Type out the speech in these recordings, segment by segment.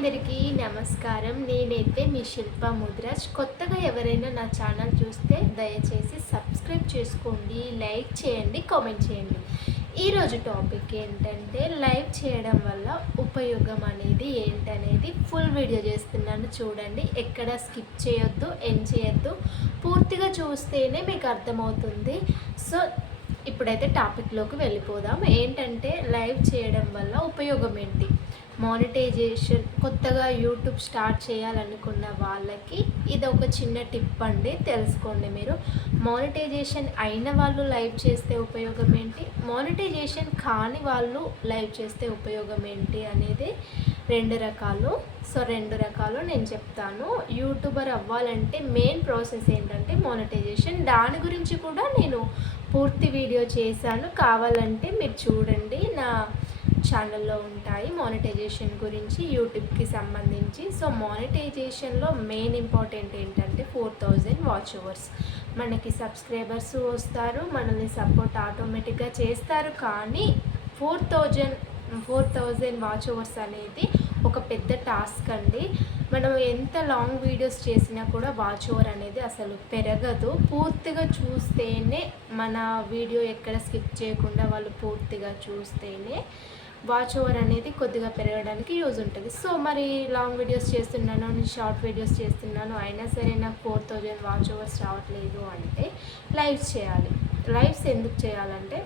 అందరికీ నమస్కారం. నేనైతే మీ శిల్ప ముద్రాజ్. కొత్తగా ఎవరైనా నా ఛానల్ చూస్తే దయచేసి సబ్స్క్రైబ్ చేసుకోండి, లైక్ చేయండి, కామెంట్ చేయండి. ఈరోజు టాపిక్ ఏంటంటే లైవ్ చేయడం వల్ల ఉపయోగం అనేది ఏంటనేది ఫుల్ వీడియో చేస్తున్నాను, చూడండి. ఎక్కడ స్కిప్ చేయొద్దు, ఎండ్ చేయొద్దు, పూర్తిగా చూస్తేనే మీకు అర్థమవుతుంది. సో ఇప్పుడైతే టాపిక్లోకి వెళ్ళిపోదాం. ఏంటంటే లైవ్ చేయడం వల్ల ఉపయోగం ఏంటి, మానిటైజేషన్. కొత్తగా యూట్యూబ్ స్టార్ట్ చేయాలనుకున్న వాళ్ళకి ఇది ఒక చిన్న టిప్ అండి, తెలుసుకోండి. మీరు మానిటైజేషన్ అయిన వాళ్ళు లైవ్ చేస్తే ఉపయోగం ఏంటి, మానిటైజేషన్ కాని వాళ్ళు లైవ్ చేస్తే ఉపయోగం ఏంటి అనేది రెండు రకాలు. సో రెండు రకాలు నేను చెప్తాను. యూట్యూబర్ అవ్వాలంటే మెయిన్ ప్రాసెస్ ఏంటంటే మానిటైజేషన్. దాని గురించి కూడా నేను పూర్తి వీడియో చేశాను, కావాలంటే మీరు చూడండి, నా ఛానల్లో ఉంటాయి మానిటైజేషన్ గురించి, యూట్యూబ్కి సంబంధించి. సో మానిటైజేషన్లో మెయిన్ ఇంపార్టెంట్ ఏంటంటే 4000 వాచ్ అవర్స్. మనకి సబ్స్క్రైబర్స్ వస్తారు, మనల్ని సపోర్ట్ ఆటోమేటిక్గా చేస్తారు. కానీ 4000 వాచ్ అవర్స్ అనేది ఒక పెద్ద టాస్క్ అండి. మనం ఎంత లాంగ్ వీడియోస్ చేసినా కూడా వాచ్ ఓవర్ అనేది అసలు పెరగదు. పూర్తిగా చూస్తేనే, మన వీడియో ఎక్కడ స్కిప్ చేయకుండా వాళ్ళు పూర్తిగా చూస్తేనే వాచ్ ఓవర్ అనేది కొద్దిగా పెరగడానికి యూజ్ ఉంటుంది. సో మరి లాంగ్ వీడియోస్ చేస్తున్నాను, నేను షార్ట్ వీడియోస్ చేస్తున్నాను, అయినా సరే నాకు 4000 వాచ్ ఓవర్స్ రావట్లేదు అంటే లైవ్స్ చేయాలి. లైవ్స్ ఎందుకు చేయాలంటే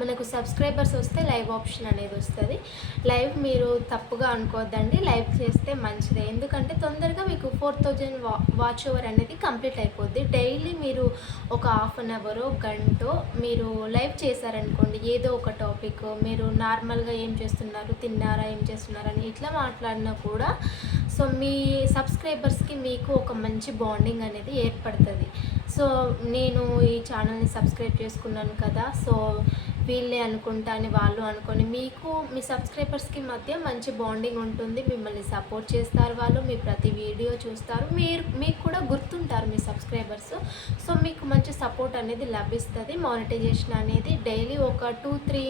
మనకు సబ్స్క్రైబర్స్ వస్తే లైవ్ ఆప్షన్ అనేది వస్తుంది. లైవ్ మీరు తప్పుగా అనుకోవద్దండి, లైవ్ చేస్తే మంచిదే. ఎందుకంటే తొందరగా మీకు 4000 వాచ్ ఓవర్ అనేది కంప్లీట్ అయిపోద్ది. డైలీ మీరు ఒక హాఫ్ అన్ అవర్, గంట మీరు లైవ్ చేశారనుకోండి, ఏదో ఒక టాపిక్, మీరు నార్మల్గా ఏం చేస్తున్నారు, తిన్నారా, ఏం చేస్తున్నారని ఇట్లా మాట్లాడినా కూడా సో మీ సబ్స్క్రైబర్స్కి మీకు ఒక మంచి బాండింగ్ అనేది ఏర్పడుతుంది. సో నేను ఈ ఛానల్ని సబ్స్క్రైబ్ చేసుకున్నాను కదా, సో వీళ్ళే అనుకుంటా అని వాళ్ళు అనుకొని, మీకు మీ సబ్స్క్రైబర్స్కి మధ్య మంచి బాండింగ్ ఉంటుంది. మిమ్మల్ని సపోర్ట్ చేస్తారు, వాళ్ళు మీ ప్రతి వీడియో చూస్తారు, మీకు కూడా గుర్తుంటారు మీ సబ్స్క్రైబర్స్. సో మీకు మంచి సపోర్ట్ అనేది లభిస్తుంది. మానిటైజేషన్ అనేది డైలీ ఒక 2-3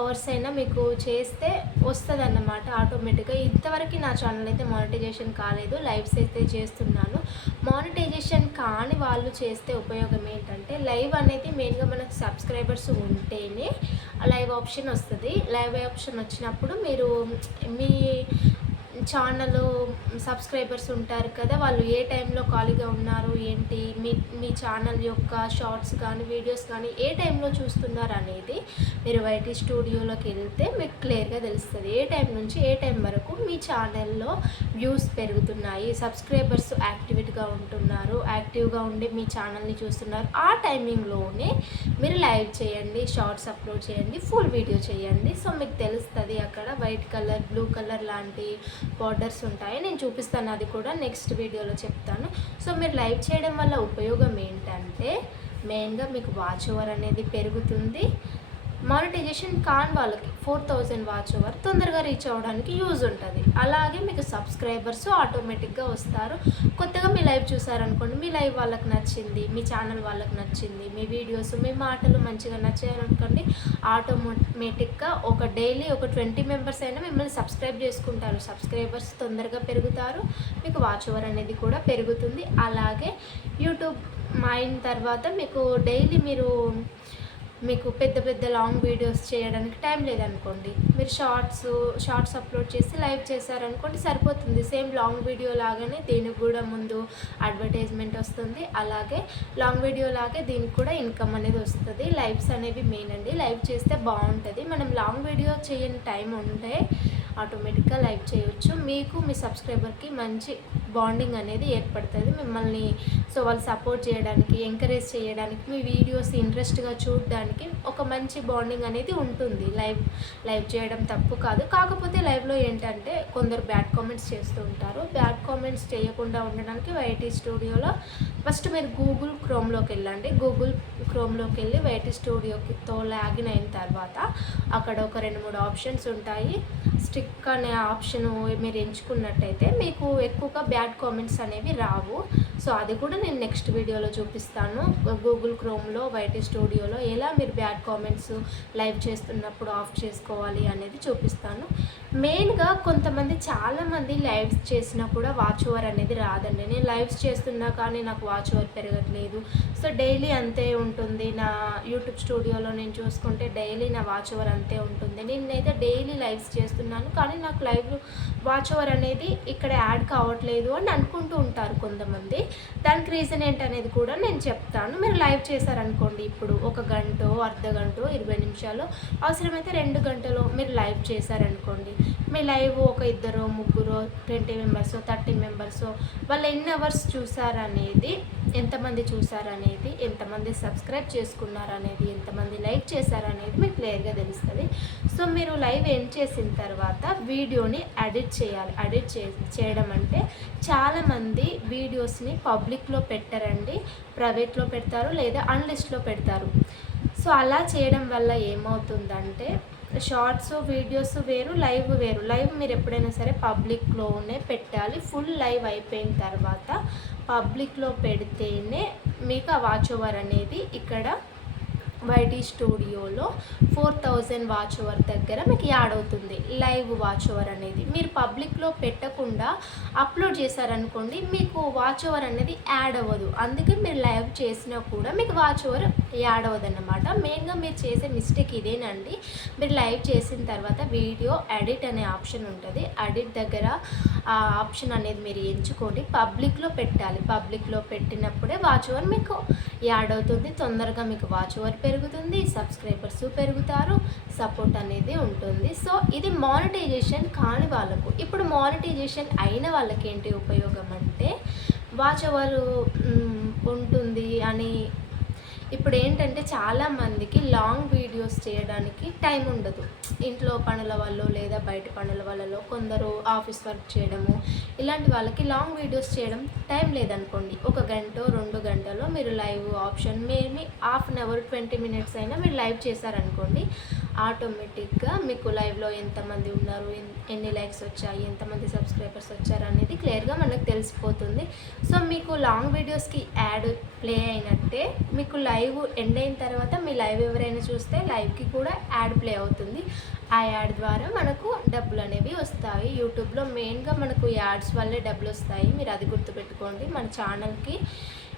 అవర్స్ అయినా మీకు చేస్తే వస్తుంది అన్నమాట ఆటోమేటిక్గా. ఇంతవరకు నా ఛానల్ అయితే మానిటైజేషన్ కాలేదు, లైవ్స్ అయితే చేస్తున్నాను. మానిటైజేషన్ కాని వాళ్ళు చేస్తే ఉపయోగం ఏంటంటే, లైవ్ అనేది మెయిన్గా మనకు సబ్స్క్రైబర్స్ ఉంటేనే లైవ్ ఆప్షన్ వస్తుంది. లైవ్ ఆప్షన్ వచ్చినప్పుడు మీరు మీ ఛానల్ సబ్స్క్రైబర్స్ ఉంటారు కదా, వాళ్ళు ఏ టైంలో ఖాళీగా ఉన్నారు ఏంటి, మీ ఛానల్ యొక్క షార్ట్స్ కానీ వీడియోస్ కానీ ఏ టైంలో చూస్తున్నారు అనేది మీరు వైటీ స్టూడియోలోకి వెళ్తే మీకు క్లియర్గా తెలుస్తుంది. ఏ టైం నుంచి ఏ టైం వరకు మీ ఛానల్లో వ్యూస్ పెరుగుతున్నాయి, సబ్స్క్రైబర్స్ యాక్టివేట్గా ఉంటున్నారు, యాక్టివ్గా ఉండి మీ ఛానల్ని చూస్తున్నారు. ఆ టైమింగ్లోనే మీరు లైవ్ చేయండి, షార్ట్స్ అప్లోడ్ చేయండి, ఫుల్ వీడియో చేయండి. సో మీకు తెలుస్తుంది. అక్కడ వైట్ కలర్, బ్లూ కలర్ లాంటి బార్డర్స్ ఉంటాయి, నేను చూపిస్తాను, అది కూడా నెక్స్ట్ వీడియోలో చెప్తాను. సో మీరు లైవ్ చేయడం వల్ల ఉపయోగం ఏంటంటే, మెయిన్గా మీకు వాచ్ ఓవర్ అనేది పెరుగుతుంది. మానిటైజేషన్ కాని వాళ్ళకి 4000 వాచ్ ఓవర్ తొందరగా రీచ్ అవ్వడానికి యూజ్ ఉంటుంది. అలాగే మీకు సబ్స్క్రైబర్స్ ఆటోమేటిక్గా వస్తారు. కొత్తగా మీ లైవ్ చూసారనుకోండి, మీ లైవ్ వాళ్ళకి నచ్చింది, మీ ఛానల్ వాళ్ళకి నచ్చింది, మీ వీడియోస్, మీ మాటలు మంచిగా నచ్చాయనుకోండి, ఆటోమేటిక్గా ఒక డైలీ ఒక 20 మెంబర్స్ అయినా మిమ్మల్ని సబ్స్క్రైబ్ చేసుకుంటారు. సబ్స్క్రైబర్స్ తొందరగా పెరుగుతారు, మీకు వాచ్ ఓవర్ అనేది కూడా పెరుగుతుంది. అలాగే యూట్యూబ్ అయిన తర్వాత మీకు డైలీ మీకు పెద్ద లాంగ్ వీడియోస్ చేయడానికి టైం లేదనుకోండి, మీరు షార్ట్స్ అప్లోడ్ చేసి లైవ్ చేశారనుకోండి, సరిపోతుంది. సేమ్ లాంగ్ వీడియో లాగానే దీనికి కూడా ముందు అడ్వర్టైజ్మెంట్ వస్తుంది, అలాగే లాంగ్ వీడియో లాగే దీనికి కూడా ఇన్కమ్ అనేది వస్తుంది. లైవ్స్ అనేవి మెయిన్ అండి, లైవ్ చేస్తే బాగుంటుంది. మనం లాంగ్ వీడియో చేయని టైం ఉంటే ఆటోమేటిక్గా లైవ్ చేయొచ్చు. మీకు మీ సబ్స్క్రైబర్కి మంచి బాండింగ్ అనేది ఏర్పడుతుంది. మిమ్మల్ని సో వాళ్ళు సపోర్ట్ చేయడానికి, ఎంకరేజ్ చేయడానికి, మీ వీడియోస్ ఇంట్రెస్ట్గా చూడడానికి ఒక మంచి బాండింగ్ అనేది ఉంటుంది. లైవ్ చేయడం తప్పు కాదు. కాకపోతే లైవ్లో ఏంటంటే కొందరు బ్యాడ్ కామెంట్స్ చేస్తూ ఉంటారు. బ్యాడ్ కామెంట్స్ చేయకుండా ఉండడానికి వైటీ స్టూడియోలో ఫస్ట్ మీరు గూగుల్ క్రోమ్లోకి వెళ్ళండి. గూగుల్ క్రోమ్లోకి వెళ్ళి వైటీ స్టూడియోతో లాగిన్ అయిన తర్వాత అక్కడ ఒక 2-3 ఆప్షన్స్ ఉంటాయి. స్టిక్ అనే ఆప్షన్ మీరు ఎంచుకున్నట్టయితే మీకు ఎక్కువగా బ్యాడ్ కామెంట్స్ అనేవి రావు. సో అది కూడా నేను నెక్స్ట్ వీడియోలో చూపిస్తాను. గూగుల్ క్రోమ్లో వైటీ స్టూడియోలో ఎలా మీరు బ్యాడ్ కామెంట్స్ లైవ్ చేస్తున్నప్పుడు ఆఫ్ చేసుకోవాలి అనేది చూపిస్తాను. మెయిన్గా కొంతమంది చాలామంది లైవ్స్ చేసినా కూడా వాచ్ ఓవర్ అనేది రాదండి. నేను లైవ్స్ చేస్తున్నా కానీ నాకు వాచ్ ఓవర్ పెరగట్లేదు. సో డైలీ అంతే ఉంటుంది. నా యూట్యూబ్ స్టూడియోలో నేను చూసుకుంటే డైలీ నా వాచ్ ఓవర్ అంతే ఉంటుంది. నేనైతే డైలీ లైవ్స్ చేస్తున్నాను కానీ నాకు లైవ్ వాచ్ ఓవర్ అనేది ఇక్కడ యాడ్ కావట్లేదు అని అనుకుంటూ ఉంటారు కొంతమంది. దానికి రీజన్ ఏంటనేది కూడా నేను చెప్తాను. మీరు లైవ్ చేశారనుకోండి, ఇప్పుడు 1 గంట, అర్ధ గంట, 20 నిమిషాలు, అవసరమైతే 2 గంటలు మీరు లైవ్ చేశారనుకోండి, మీ లైవ్ ఒక 2, 3, 20 మెంబర్స్, 30 మెంబర్స్, వాళ్ళు ఎన్ని అవర్స్ చూసారనేది, ఎంతమంది చూసారనేది, ఎంతమంది సబ్స్క్రైబ్ చేసుకున్నారనేది, ఎంతమంది లైక్ చేశారనేది మీకు క్లియర్గా తెలుస్తుంది. సో మీరు లైవ్ ఎండ్ చేసిన తర్వాత వీడియోని ఎడిట్ చేయాలి. ఎడిట్ చేయడం అంటే చాలామంది వీడియోస్ని పబ్లిక్లో పెట్టారండి, ప్రైవేట్లో పెడతారు లేదా అన్లిస్ట్లో పెడతారు. సో అలా చేయడం వల్ల ఏమవుతుందంటే షార్ట్స్ వీడియోస్ వేరు, లైవ్ వేరు. లైవ్ మీరు ఎప్పుడైనా సరే పబ్లిక్లోనే పెట్టాలి. ఫుల్ లైవ్ అయిపోయిన తర్వాత పబ్లిక్లో పెడితేనే మీకు ఆ వాచ్ ఓవర్ అనేది ఇక్కడ వైటీ స్టూడియోలో 4000 వాచ్ ఓవర్ దగ్గర మీకు యాడ్ అవుతుంది. లైవ్ వాచ్ ఓవర్ అనేది మీరు పబ్లిక్లో పెట్టకుండా అప్లోడ్ చేశారనుకోండి, మీకు వాచ్ ఓవర్ అనేది యాడ్ అవ్వదు. అందుకే మీరు లైవ్ చేసినా కూడా మీకు వాచ్ ఓవర్ యాడ్ అవ్వదు అన్నమాట. మెయిన్గా మీరు చేసే మిస్టేక్ ఇదేనండి. మీరు లైవ్ చేసిన తర్వాత వీడియో ఎడిట్ అనే ఆప్షన్ ఉంటుంది. ఎడిట్ దగ్గర ఆ ఆప్షన్ అనేది మీరు ఎంచుకోండి, పబ్లిక్లో పెట్టాలి. పబ్లిక్లో పెట్టినప్పుడే వాచ్ ఓవర్ మీకు యాడ్ అవుతుంది. తొందరగా మీకు వాచ్ ఓవర్ పెరుగుతుంది, సబ్స్క్రైబర్స్ పెరుగుతారు, సపోర్ట్ అనేది ఉంటుంది. సో ఇది మానిటైజేషన్ కాని వాళ్ళకు. ఇప్పుడు మానిటైజేషన్ అయిన వాళ్ళకి ఏంటి ఉపయోగం అంటే వాచ్ ఓవర్ ఉంటుంది అని. ఇప్పుడు ఏంటంటే చాలామందికి లాంగ్ వీడియోస్ చేయడానికి టైం ఉండదు. ఇంట్లో పనుల వల్ల లేదా బయట పనుల వల్ల, కొందరు ఆఫీస్ వర్క్ చేయడము, ఇలాంటి వాళ్ళకి లాంగ్ వీడియోస్ చేయడం టైం లేదనుకోండి, 1 గంట 2 గంటలో మీరు live option maybe half an hour 20 minutes అయినా మీరు లైవ్ చేశారనుకోండి, ఆటోమేటిక్గా మీకు లైవ్లో ఎంతమంది ఉన్నారు, ఎన్ని లైక్స్ వచ్చాయి, ఎంతమంది సబ్స్క్రైబర్స్ వచ్చారు అనేది క్లియర్గా మనకు తెలిసిపోతుంది. సో మీకు లాంగ్ వీడియోస్కి యాడ్ ప్లే అయినట్టే మీకు లైవ్ ఎండ్ అయిన తర్వాత మీ లైవ్ ఎవరైనా చూస్తే లైవ్కి కూడా యాడ్ ప్లే అవుతుంది. ఆ యాడ్ ద్వారా మనకు డబ్బులు అనేవి వస్తాయి. యూట్యూబ్లో మెయిన్గా మనకు యాడ్స్ వల్లే డబ్బులు వస్తాయి. మీరు అది గుర్తుపెట్టుకోండి. మన ఛానల్కి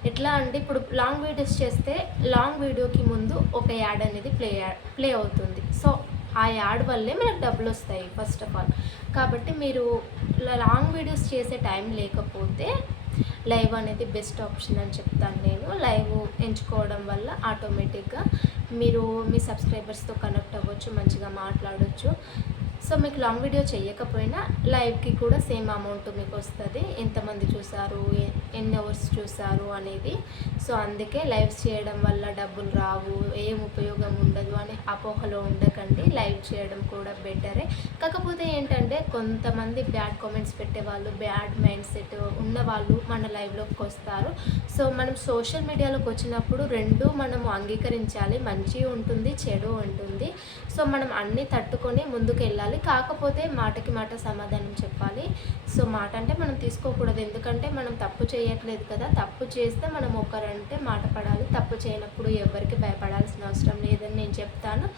ఎట్లా అంటే ఇప్పుడు లాంగ్ వీడియోస్ చేస్తే లాంగ్ వీడియోకి ముందు ఒక యాడ్ అనేది ప్లే అవుతుంది. సో ఆ యాడ్ వల్లే మనకు డబ్బులు వస్తాయి ఫస్ట్ ఆఫ్ ఆల్. కాబట్టి మీరు లాంగ్ వీడియోస్ చేసే టైం లేకపోతే లైవ్ అనేది బెస్ట్ ఆప్షన్ అని చెప్తాను నేను. లైవ్ ఎంచుకోవడం వల్ల ఆటోమేటిక్గా మీరు మీ సబ్స్క్రైబర్స్తో కనెక్ట్ అవ్వచ్చు, మంచిగా మాట్లాడవచ్చు. సో మీకు లాంగ్ వీడియో చేయకపోయినా లైవ్కి కూడా సేమ్ అమౌంట్ మీకు వస్తుంది, ఎంతమంది చూసారు, ఎన్ని అవర్స్ చూసారు అనేది. సో అందుకే లైవ్స్ చేయడం వల్ల డబ్బులు రావు, ఏం ఉపయోగం ఉండదు అని అపోహలో ఉండకండి. లైవ్ చేయడం కూడా బెటరే. కాకపోతే ఏంటంటే కొంతమంది బ్యాడ్ కామెంట్స్ పెట్టేవాళ్ళు, బ్యాడ్ మైండ్ సెట్ ఉన్నవాళ్ళు మన లైవ్లోకి వస్తారు. సో మనం సోషల్ మీడియాలోకి వచ్చినప్పుడు రెండు మనము అంగీకరించాలి. మంచి ఉంటుంది, చెడు ఉంటుంది. సో మనం అన్నీ తట్టుకొని ముందుకు వెళ్ళాలి. కాకపోతే మాటకి మాట సమాధానం చెప్పాలి. సో మాట అంటే మనం తీసుకోకూడదు, ఎందుకంటే మనం తప్పు చేయట్లేదు కదా. తప్పు చేస్తే మనం ఒకరంటే మాట పడాలి, తప్పు చేయనప్పుడు ఎవరికి భయపడాల్సిన అవసరం లేదని నేను చెప్తాను.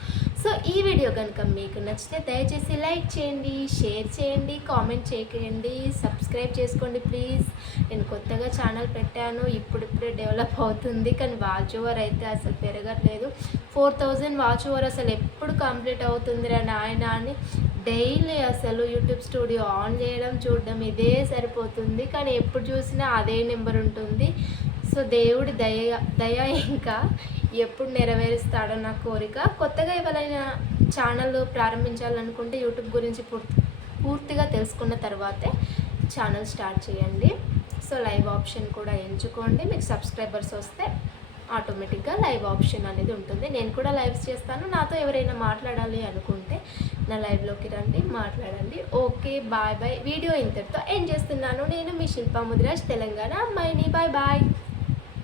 సో ఈ వీడియో కనుక మీకు నచ్చితే దయచేసి లైక్ చేయండి, షేర్ చేయండి, కామెంట్ చేయండి, సబ్స్క్రైబ్ చేసుకోండి ప్లీజ్. నేను కొత్తగా ఛానల్ పెట్టాను, ఇప్పుడిప్పుడే డెవలప్ అవుతుంది, కానీ వాచ్ ఓవర్ అయితే అసలు పెరగట్లేదు. 4000 వాచ్ ఓవర్ అసలు ఎప్పుడు కంప్లీట్ అవుతుందిరా నాయన అని డైలీ అసలు యూట్యూబ్ స్టూడియో ఆన్ చేయడం చూడడం ఇదే సరిపోతుంది. కానీ ఎప్పుడు చూసినా అదే నెంబర్ ఉంటుంది. సో దేవుడి దయ ఇంకా ఎప్పుడు నెరవేరుస్తాడో నా కోరిక. కొత్తగా ఎవరైనా ఛానల్ ప్రారంభించాలనుకుంటే యూట్యూబ్ గురించి పూర్తిగా తెలుసుకున్న తర్వాతే ఛానల్ స్టార్ట్ చేయండి. సో లైవ్ ఆప్షన్ కూడా ఎంచుకోండి. మీకు సబ్స్క్రైబర్స్ వస్తే ఆటోమేటిక్గా లైవ్ ఆప్షన్ అనేది ఉంటుంది. నేను కూడా లైవ్స్ చేస్తాను. నాతో ఎవరైనా మాట్లాడాలి అనుకుంటే నా లైవ్లోకి రండి, మాట్లాడండి. Okay, bye bye. వీడియో ఇంతటితో ఎండ్ చేస్తున్నాను. నేను మీ శిల్పా ముదిరాజ్, తెలంగాణ అమ్మాయిని. Bye bye.